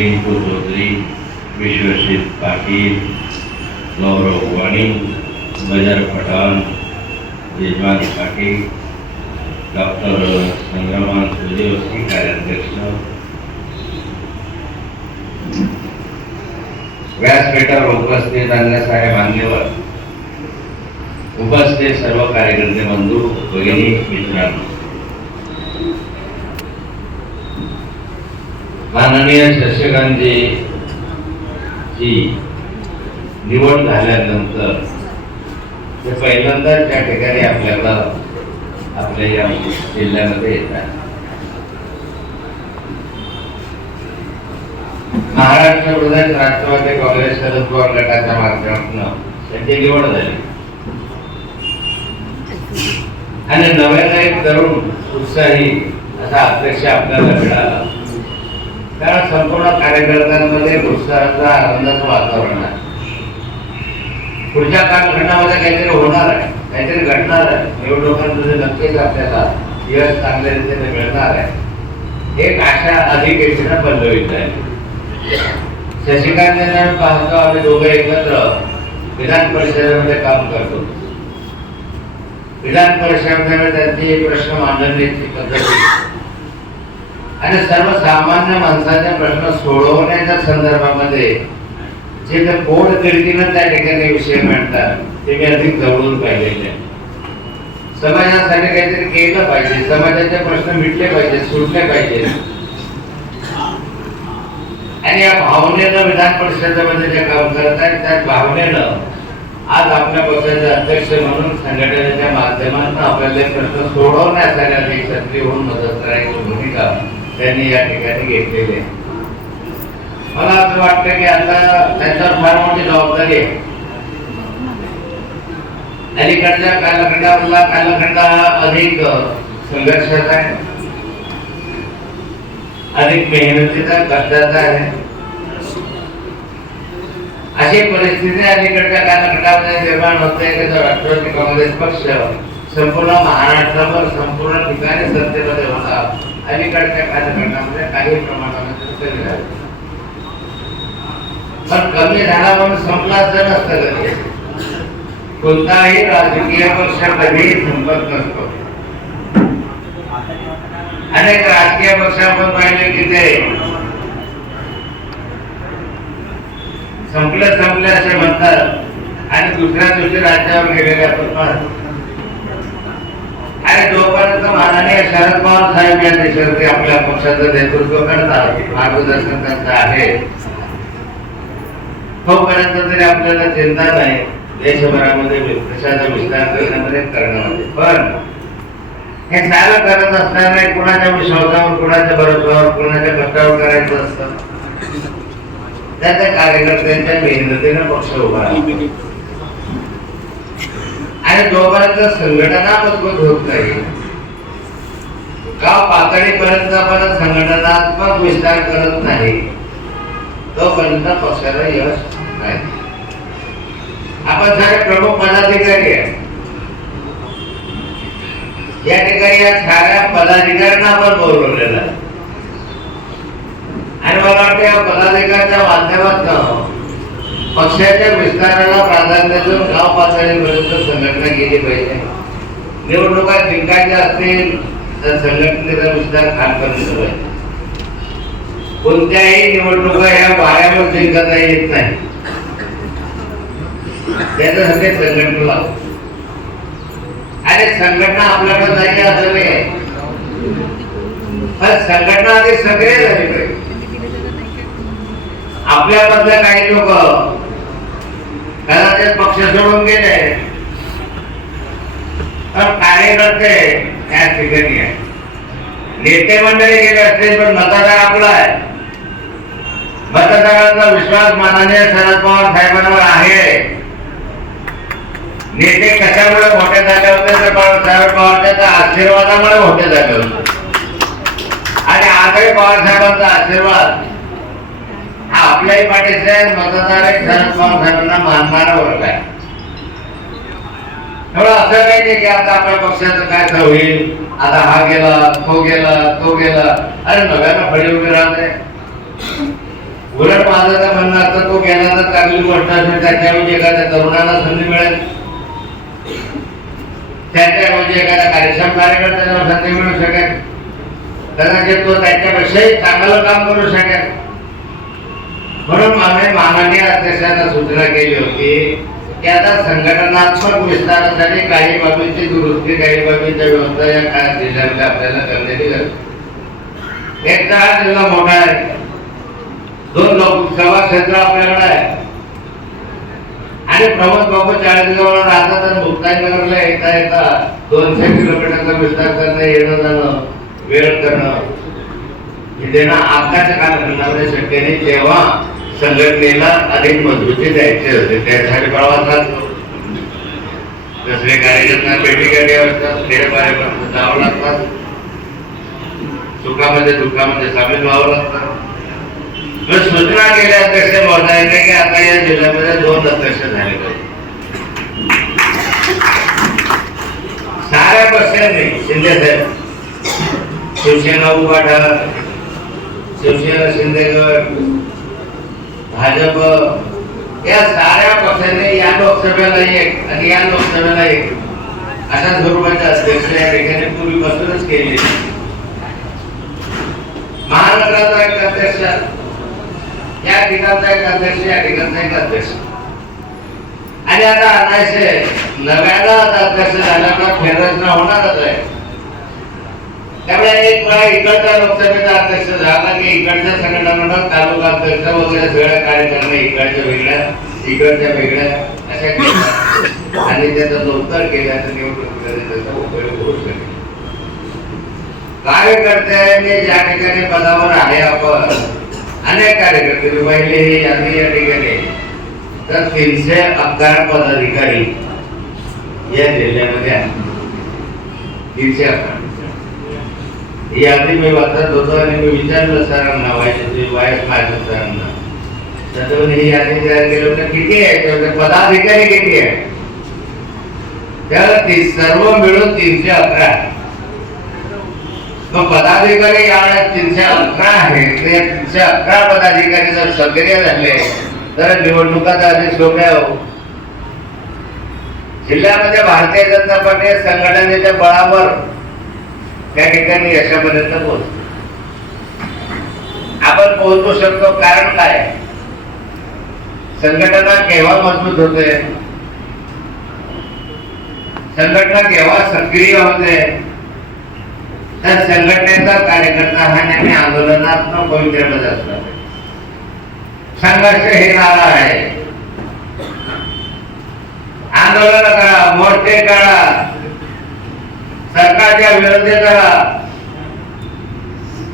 Tinku Chaudhari Vishwajit Patil Gaurav Wani buzzer Pathan यजमान Patil doctor संग्रामान Suryavanshi कार्याध्यक्ष व्यासपीठावर उपस्थित अन्य सारे मान्यवर उपस्थित सर्व कार्यकर्ते बंधू भगिनी मित्रांनो. माननीय शशिकांतजी ची निवड झाल्यानंतर ते पहिल्यांदाच त्या ठिकाणी आपल्याला आपल्या या जिल्ह्यामध्ये येतात महाराष्ट्र प्रदेश राष्ट्रवादी काँग्रेस शरद पवार गटाच्या माध्यमातून त्यांची निवड झाली. आणि नव्याने एक तरुण उत्साही असा अध्यक्ष आपल्याला मिळाला. कारण संपूर्ण कार्यकर्त्यांमध्ये एक उत्साहाचा आनंदाचं वातावरण आहे. पुढच्या कालखंडामध्ये काहीतरी होणार आहे काहीतरी घडणार आहे. निवडणुकांमध्ये म्हणजे नक्कीच आपल्याला यश चांगल्या रीतीने मिळणार आहे. एक आशा अधिक एकीनं पल्लवित आहे शशिकांत पाहतो आम्ही दोघे एकत्र विधान परिषदेमध्ये काम करतो. विधान परिषदेमध्ये त्यांची प्रश्न मांडण्याची पद्धती. आणि सर्वसामान्य माणसाचे प्रश्न सोडवण्याच्या संदर्भामध्ये जे ते पोट तिडकीनं त्या ठिकाणी विषय मांडतात ते मी अधिक जवळून पाहिलेले आहे. समाजासाठी काहीतरी केलं पाहिजे समाजाचे प्रश्न मिटले पाहिजे सुटले पाहिजे आणि या भावनेनं विधान परिषदेमध्ये जे काम करत आहेत त्या भावनेनं आज आपल्या पक्षाचे अध्यक्ष म्हणून संघटनेच्या माध्यमातून आपल्याला प्रश्न सोडवण्यासाठी अधिक सक्रिय होऊन मदत करायची भूमिका त्यांनी या ठिकाणी घेतलेले आहे. मला असं वाटतं की आता त्यांच्यावर फार मोठी जबाबदारी आहे. अलीकडच्या कालखंडामधला कालखंड हा अधिक संघर्षाचा आहे. अधिक मेहनतीचा कष्टाचा आहे. अशी परिस्थिती अलीकडच्या कालखंडामध्ये निर्माण होते की जो राष्ट्रवादी काँग्रेस पक्ष संपूर्ण महाराष्ट्रावर संपूर्ण ठिकाणी सत्तेमध्ये होता. अलीकडच्या कालखंडामध्ये काही प्रमाणामध्ये कमी पण कमी झाला म्हणून संपलाच जर नसतं कधी कोणताही राजकीय पक्ष कधीही संपत नसतो. अनेक राजकीय पक्ष आपण पाहिले की ते संपले संपले असे म्हणतात. आणि दुसऱ्या दिवशी राज्यावर गेलेले आपण पाहतो आणि जोपर्यंत माननीय शरद पवार साहेब या देशाचे आपल्या पक्षाचं नेतृत्व करतात. मार्गदर्शन त्यांचं आहे. तोपर्यंत तरी आपल्याला चिंता नाही. देशभरामध्ये देशाचा विस्तार करण्यामध्ये करण्यामध्ये म्हणजे. पण हे सारं करत असताना कुणाच्या विश्वासावर कुणाच्या भरोशावर कुणाच्या कष्टावर करायचं असतं? त्या त्या कार्यकर्त्यांच्या मेहनतीनं पक्ष उभा आणि जोपर्यंत संघटना मजबूत होत नाही गाव पातळीपर्यंत आपण संघटनात्मक विस्तार करत नाही. तोपर्यंत पक्षाला यश नाही. आपण सारे प्रमुख पदाधिकारी आहे. या ठिकाणी या साऱ्या पदाधिकाऱ्यांना आपण बोलवलेलं आहे. आणि मला वाटतं या पदाधिकाऱ्यांच्या माध्यमातून पक्षाच्या विस्ताराला प्राधान्य देऊन गाव पातळीपर्यंत संघटना केली पाहिजे. निवडणुका जिंकायच्या असतील तर संघटनेचा विस्तार खालपर्यंत पाहिजे कोणत्याही निवडणुका ह्या वाऱ्यावर जिंकता येत नाही. त्याच्यासाठी संघटना लागते आणि संघटना आपल्याकडे नाही असं नाही पण संघटना आधी सगळे झाले पाहिजे. आपल्यामधले काही लोक कदाचित पक्ष सोडून गेले. तर कार्यकर्ते या ठिकाणी आहे. नेते मंडळी गेले असतील पण मतदार आपला आहे. मतदारांचा विश्वास माननीय शरद पवार साहेबांवर आहे. नेते कशामुळे मोठे झाले होते? तर पवार- शरद पवारच्या आशीर्वादामुळे मोठे झाले होते. आणि आजही पवार साहेबांचा आशीर्वाद हा आपल्याही पाठीचे आहे, मतदार शरद पवार साहेबांना मानणारा वर्ग आहे. एवढं असं नाही की आता आपल्या पक्षाचं काय तर होईल. आता हा गेला तो गेला तो गेला. अरे नव्यानं फळी उभी राहते उलट माझं तर म्हणणं असतं तो गेला तर चांगली गोष्ट असेल त्याच्याऐवजी एखाद्या तरुणाला संधी मिळेल. त्याच्याऐवजी एखादा कार्यक्षम कार्यकर्त्याला संधी मिळू शकेल. कदाचित तो त्याच्यापेक्षाही चांगलं काम करू शकेल. म्हणून आम्ही माननीय अध्यक्षांना सूचना केली होती आता संघटनात्मक विस्तारासाठी काही बाबींची दुरुस्ती काही बाबींच्या व्यवस्था या काळात जिल्ह्यामध्ये आपल्याला करण्याची गरज एक तर जिल्हा मोठा आहे. दोन लोकसभा क्षेत्र आपल्याकडे आहे. आणि प्रमोद बाबू चाळीसगावला राहतात तर मुक्ताईनगरला येता येता दोनशे किलोमीटरचा विस्तार करणं येणं जाणं वेळ करणं हे देणं आताच्या कालखंडामध्ये शक्य नाही. तेव्हा संघटनेला अधिक मजबूती द्यायची होते. त्यासाठी प्रवासात दुसरे कार्यकर्ता भेटी गाडी असतात खेडेपाड्यापर्यंत जावं लागतात. सुखामध्ये दुःखामध्ये सामील व्हावं लागतात सूचना केल्या अध्यक्ष महोदयांनी की आता या जिल्ह्यामध्ये दोन अध्यक्ष झाले पाहिजे. साऱ्या पक्षांनी शिंदे साहेब शिवसेना उभाटा शिवसेना शिंदेगड भाजप या साऱ्या पक्षाने या लोकसभेला एक आणि या लोकसभेला एक. अशा स्वरूपाचे अध्यक्ष या ठिकाणी पूर्वीपासूनच केले महाराष्ट्राचा एक अध्यक्ष या ठिकाणचा एक अध्यक्ष या ठिकाणचा एक अध्यक्ष. आणि आता आणायचे नव्याला अध्यक्ष झाल्यामुळे फेररचना होणारच आहे. त्यामुळे एक वेळा इकडच्या लोकसभेचा अध्यक्ष झाला की इकडच्या संघटनांना तालुका अध्यक्ष वगैरे सगळ्या कार्यकर्ते इकडच्या वेगळ्या इकडच्या वेगळ्या अशा केल्या. आणि त्याचं केला तर निवडणुकीमध्ये त्याचा उपयोग होऊ शकेल कार्यकर्त्यांनी ज्या ठिकाणी पदावर आहे आपण अनेक कार्यकर्ते पहिले ही यादी या ठिकाणी तर तीनशे अकरा पदाधिकारी या जिल्ह्यामध्ये आहेत. तीनशे अकरा हे आधी मी वाचत होतो आणि मी विचारलं सरांना वायस वायस माझ्या सरांना. त्याच्यावर ही यादी तयार केलं होती. किती आहे? पदाधिकारी किती आहे? त्याला ती सर्व मिळून तीनशे अकरा मग पदाधिकारी यावेळेस तीनशे अकरा आहे. ते तीनशे अकरा पदाधिकारी जर सक्रिय झाले तर निवडणुकाचा अधिक सोप्या हो. जिल्ह्यामध्ये भारतीय जनता पार्टी संघटनेच्या बळावर त्या ठिकाणी यशापर्यंत पोहोच आपण पोहोचू शकतो कारण काय? संघटना केव्हा मजबूत होते? संघटना केव्हा सक्रिय होते? तर संघटनेचा कार्यकर्ता हा नेहमी आंदोलनात्मक पवित्र्यामध्ये असतो. संघर्ष हे नारा आहे. आंदोलन करा मोर्चे करा सरकारच्या विरोधात. करा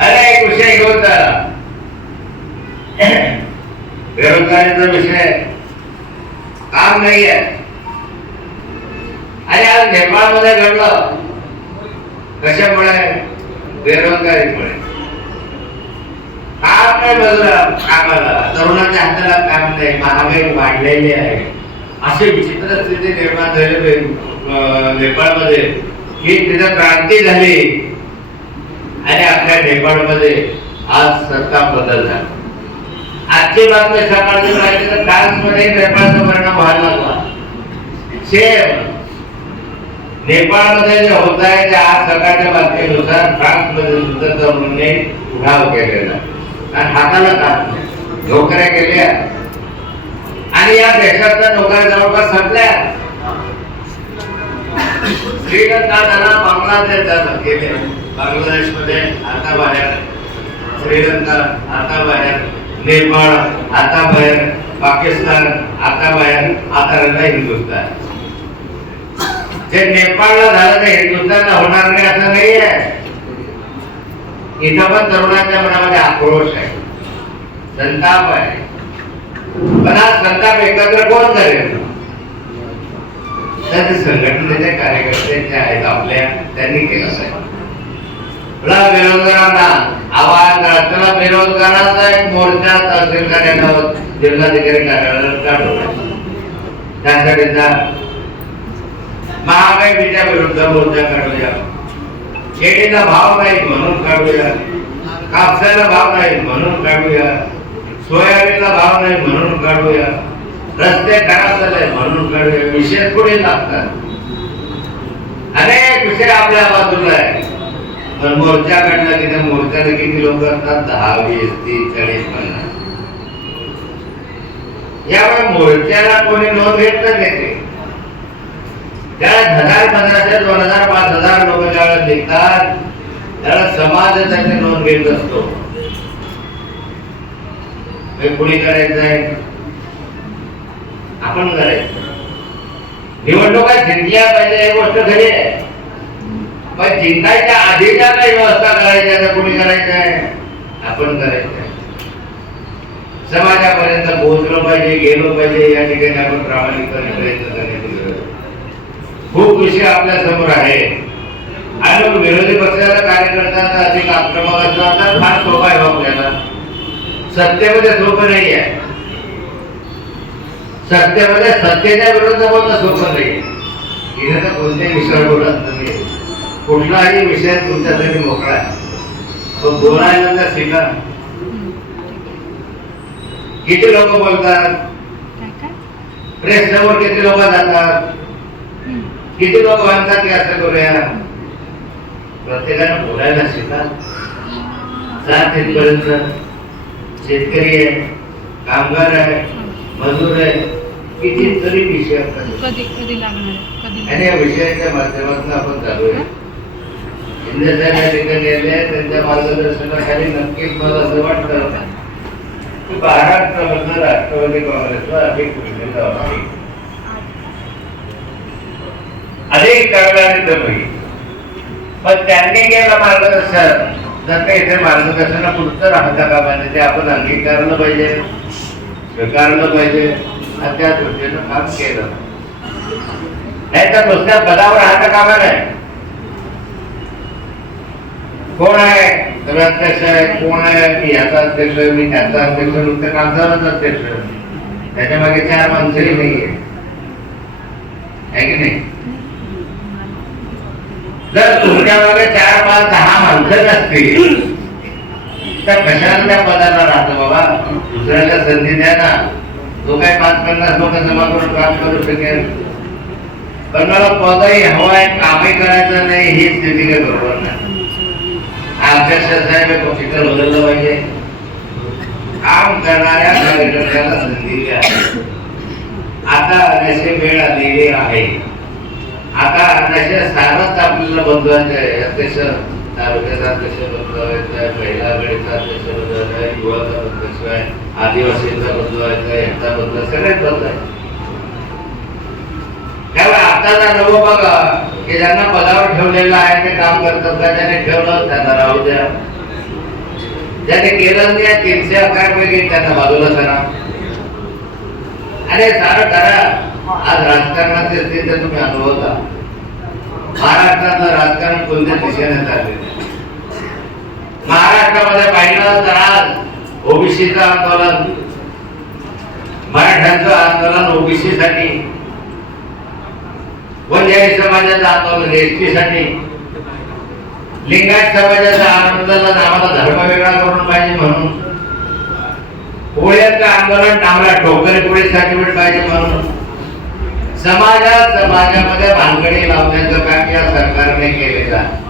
अनेक विषय घेऊन जा. बेरोजगारीचा विषय. काम नाही आहे. आणि आज नेपाळमध्ये घडलं. कशामुळे? बेरोजगारीमुळे. काम नाही बदललं कामाला. तरुणाच्या हाताला काम नाही. महागाई वाढलेली आहे. अशी विचित्र स्थिती निर्माण झाली नेपाळमध्ये. ही तिथं क्रांती झाली. आणि आपल्या नेपाळमध्ये आज सत्ता बदल झाला. आजची बातमी सकाळची पाहिजे तर फ्रान्समध्ये नेपाळचा परिणाम व्हायला लागला. सेम नेपाळमध्ये जे होत आहे ते आज सकाळच्या बातमीनुसार फ्रान्समध्ये सुद्धा तरुणांनी उठाव केलेला. आणि हाताला काम नोकऱ्या केल्या आणि या देशातल्या नोकऱ्या जवळपास संपल्या. श्रीलंका झाला बांगलादेश झाला गेले. बांगलादेशमध्ये आता बाहेर श्रीलंका आता बाहेर नेपाळ आता बाहेर पाकिस्तान आता बाहेर आता राहिला हिंदुस्थान. जे नेपाळला झालं ते हिंदुस्थानला होणार नाही असं नाही आहे इथं पण तरुणांच्या मनामध्ये आक्रोश आहे. संताप आहे. पण हा संताप एकत्र कोण करेल? तर ते संघटनेचे कार्यकर्ते जे आहेत आपल्या त्यांनी केलं पाहिजे बेरोजगारांना आवाज करा. बेरोजगारांचा एक मोर्चा तहसील कार्यालयावर जिल्हाधिकारी कार्यालयावर काढू त्यासाठीचा महागाईच्या विरुद्ध मोर्चा काढूया. केळीला भाव नाही म्हणून काढूया. कापसाला भाव नाही म्हणून काढूया. सोयाबीनला भाव नाही म्हणून काढूया. रस्ते खराब झाले म्हणून विषय पुढे लागतात. अनेक विषय आपल्या बाजूला आहे. पण मोर्चा काढला की मोर्चाला किती लोक असतात? दहा वीस तीस चाळीस पन्नास. यामुळे मोर्चाला कोणी नोंद घेत नाही त्याची हजार पंधराशे दोन हजार पाच हजार लोक ज्यावेळेस निघतात त्याला समाज त्याची नोंद घेत असतो. हे कुणी करायचं आहे? आपण करायचं निवडणुका जिंकल्या पाहिजे ही गोष्ट खरी आहे. पण जिंकायच्या आधीच्या काही व्यवस्था करायच्या त्या कोणी करायचं आहे? आपण करायचं आहे. समाजापर्यंत पोहोचलो पाहिजे गेलो पाहिजे या ठिकाणी आपण प्रामाणिकपणे प्रयत्न करण्याची गरज खूप विषय आपल्यासमोर आहे. आणि मग विरोधी पक्षाच्या कार्यकर्त्यांचा अधिक आक्रमक असला तर फार सोपा आहे हो आपल्याला. सत्तेमध्ये सोपं नाही आहे सत्तेमध्ये सत्तेच्या विरुद्ध बोलणं सोपं नाही इथे तर कोणत्याही विषयावर बोलत नाही. कुठलाही विषय तुमच्यासाठी मोकळा आहे. तो बोलायला तर शिका. किती लोक बोलतात? प्रेस समोर किती लोक जातात? किती लोक म्हणतात की असं करूया? प्रत्येकानं बोलायला शिका. सात तिथपर्यंत. शेतकरी आहे कामगार आहे मजूर आहे. कितीतरी विषय असतात कधी कधी लागणार आहे? कधी आणि या विषयाच्या माध्यमातून आपण चालू आहे शिंदे साहेब या ठिकाणी आले. त्यांच्या मार्गदर्शनाखाली नक्कीच मला असं वाटतं. की महाराष्ट्रामधलं राष्ट्रवादी काँग्रेसला अधिक भूमिका होती करणारी जमली पण त्यांनी केलं मार्गदर्शन. जर का इथे मार्गदर्शना पुढचं राहता कामा नये ते आपण अंगीकारलं पाहिजे. स्वीकारलं पाहिजे. त्या दृष्टीनं काम केलं. नाही तर नुसत्या पदावर राहता कामा नाही कोण आहे? तुम्ही अध्यक्ष आहे. कोण आहे? मी याचा अध्यक्ष मी त्याचा अध्यक्ष नुसते कामगारच अध्यक्ष. त्याच्यामागे चार माणसंही नाहीये. आहे की नाही? जर तुमच्या मागे चार पाच दहा माणसं नसतील तर कशाला त्या पदाला राहतो बाबा? दुसऱ्याला संधी द्या ना. जो काय पाच पन्नास लोक जमा करून काम करू शकेल पण मला पदही हवाय कामही करायचं नाही ही स्थिती काही बरोबर नाही. अध्यक्ष साहेब हे चित्र बदललं पाहिजे. काम करणाऱ्या कार्यकर्त्याला संधी द्या. आता अशी वेळ आलेली आहे आता अध्यक्ष स्थानच आपल्याला बदलायचं आहे. अध्यक्ष तालुक्याचा अध्यक्ष बदलावायचा आहे महिला आघाडीचा अध्यक्ष बदलायचा आहे युवाचा अध्यक्ष आहे. आदिवासींचा बदलावायचा यांचा ह्याचा बदला सगळ्यात बदलायचं त्यामुळे आताचा नवं बघा की ज्यांना पदावर ठेवलेलं आहे ते काम करतात का? ज्याने ठेवलं त्यांना राहू द्या. ज्याने केलं नाही तीनशे अकरा पैकी त्यांना बाजूला करा. अरे सारं करा. आज राजकारणाचे स्थिती तुम्ही अनुभवता. महाराष्ट्रातलं राजकारण कोणत्या दिशेने चालले महाराष्ट्रामध्ये पाहिलं तर आज ओबीसीचं आंदोलन. मराठ्यांचं आंदोलन ओबीसी साठी वंजारी समाजाचं आंदोलन एसटी साठी लिंगायत समाजाचं आंदोलन आम्हाला धर्म वेगळा करून पाहिजे म्हणून. कोळ्यांचं आंदोलन आम्हाला ठोकरे पुढे सर्टिफिकेट पाहिजे म्हणून. समाजात समाजामध्ये भानगडी लावण्याचं काम या सरकारने केलेलं आहे.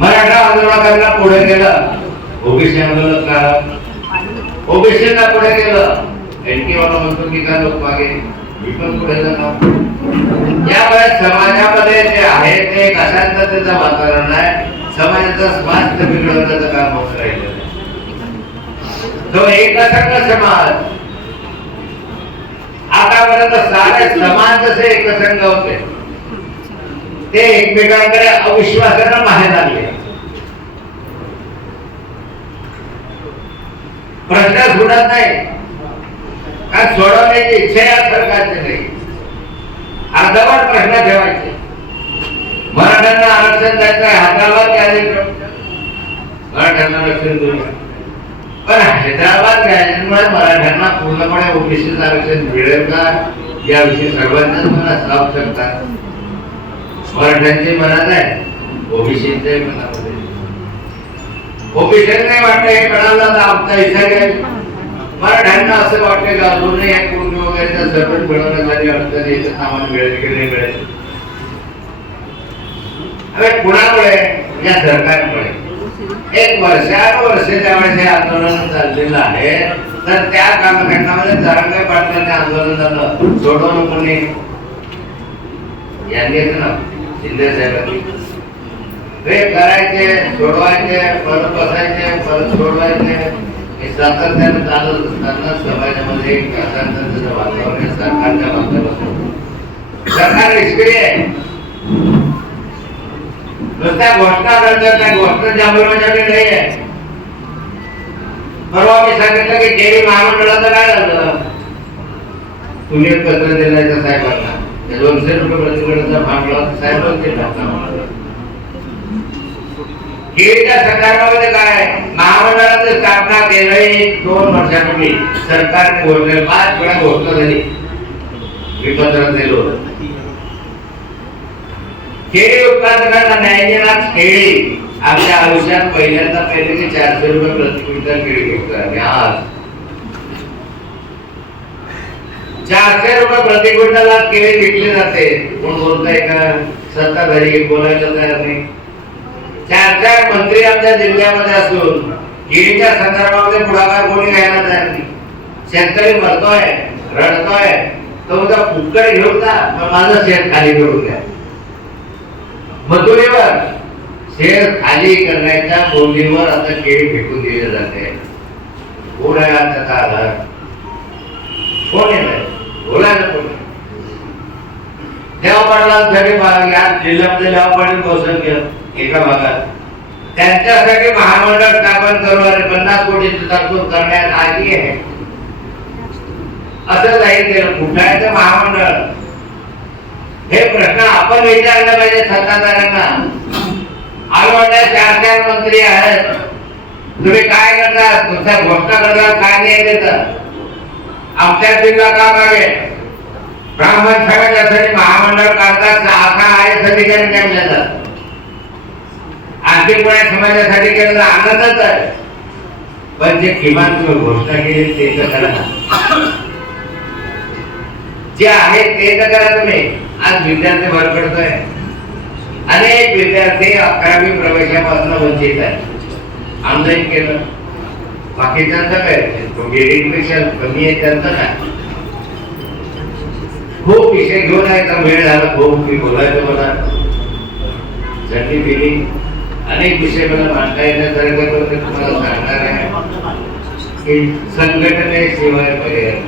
मराठा आंदोलकांना पुढे गेलं. ओबीसी आंदोलन का? ओबीसीला पुढे गेलं. एनटी म्हणतो की का लोक मागे. मी पण पुढे जाणार. यामुळे समाजामध्ये जे आहे ते एक अशांततेचं वातावरण आहे. समाजाचं स्वास्थ्य बिघडवण्याचं काम होत राहिलं तो एकसंघ समाज. आतापर्यंत सारे समाज जसे एकसंघ होते ते एकमेकांकडे अविश्वासानं बाहेर लागले. प्रश्न सुटत नाही. कारण सोडवण्याची इच्छा या सरकारची नाही. अर्धवट प्रश्न ठेवायचे. मराठ्यांना आरक्षण द्यायचं आहे हैदराबाद गॅजेट मराठ्यांना आरक्षण देऊ पण हैदराबाद गॅजेटमुळे मराठ्यांना पूर्णपणे ओबीसीचं आरक्षण मिळेल का? याविषयी सर्वांनाच मला साफ शकतात मराठ्यांचे मनात आहे. ओबीसीचे मनामध्ये ऑफिशियल नाही वाटतं हे? कळालं तर आमचा विचार आहे मराठ्यांना असं वाटतं का अजूनही या पूर्ण वगैरे सरपंच मिळवण्यासाठी अडचण येतं सामान मिळेल की नाही मिळेल अरे कुणामुळे या सरकारमुळे एक वर्षानुवर्ष ज्यावेळेस हे आंदोलन चाललेलं आहे तर त्या कालखंडामध्ये जरांगे पाटलांनी आंदोलन झालं सोडवणूक कोणी यांनी येतं ना? शिंदे साहेबांनी हे करायचे सोडवायचे परत बसायचे परत सोडवायचे हे सातत्याने चालत असताना समाजामध्ये अशांततेचं वातावरण सरकारच्या माध्यमातून सरकार निष्क्रिय आहे. नुसत्या घोषणा करतात त्या घोषणा जांभूळवाच्याकडे नाही आहे. परवा मी सांगितलं की केळी महामंडळाचं काय झालं? तुम्ही एक पत्र दिलंय साहेबांना. दोनशे रुपये प्रतिकडचा भांडवल साहेबांनी दिला केळीच्या सरकारमध्ये काय महामंडळाचं स्थापना केलंय दोन वर्षापूर्वी. सरकारने घोषणा पाच वेळा घोषणा झाली. मी पत्र दिलो केळी उत्पादकांना न्याय देणार केळी आपल्या आयुष्यात पहिल्यांदा पहिले की चारशे रुपये प्रति क्विंटल केळी विकतो आज चारशे रुपये प्रति क्विंटल आज केळी विकली जाते. कोण बोलताय का? सत्ताधारी बोलायला तयार नाही. चार चार मंत्री आमच्या जिल्ह्यामध्ये असून केळीच्या संदर्भामध्ये पुढाकार कोणी घ्यायला नाही. शेतकरी मरतोय रडतोय तो उद्या फुटकडे घेऊन जा मग माझं शेत खाली करून द्या मजुरीवर शेत खाली करण्याच्या बोलीवर आता केळी फेकून दिले जाते. कोण आहे आज त्याचा आधार? कोण आहे? बोलायला कोण आहे? देवपाटलांसाठी बा- या जिल्ह्यामध्ये देवपाटील कौशल्य एका भागात. त्यांच्यासाठी महामंडळ स्थापन करणारे पन्नास कोटीची तरतूद करण्यात आली आहे. असं जाहीर केलं कुठं महामंडळ. हे प्रश्न आपण विचारलं पाहिजे सत्ताधाऱ्यांना. आलवाड्यात चार चार मंत्री आहेत. तुम्ही काय करता? तुमच्या घोषणा करता काय नाही देतात आमच्या जिल्हा का मागे ब्राह्मण समाजासाठी महामंडळ काढतात सहा सहा आय एस नेमले जातात. आर्थिक समाजासाठी केलेलं आनंदच आहे. पण जे किमान तुम्ही घोषणा केली ते तर करा जे आहे ते तर करा तुम्ही. आज विद्यार्थी भरकडतोय अनेक विद्यार्थी अकरावी प्रवेशापासून वंचित आहेत. ऑनलाईन केलं. बाकीच्यांचं काय? पेक्षा कमी आहे त्यांचं काय? खूप विषय घेऊन यायचा. वेळ झाला. खूप मी बोलायचं मला. झटली पिली अनेक विषय मला मांडता येण्यासारखं तर तुम्हाला सांगणार आहे की संघटनेशिवाय पर्याय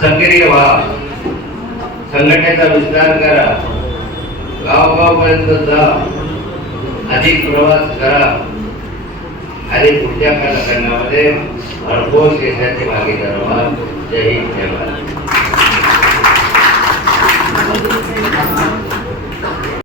सक्रिय व्हा. संघटनेचा विस्तार करा. गावगावपर्यंत जा. अधिक प्रवास करा. आणि पुढच्या कालखंडामध्ये भरपूर देशाची भागीदार व्हा जय हिंद जय भारत.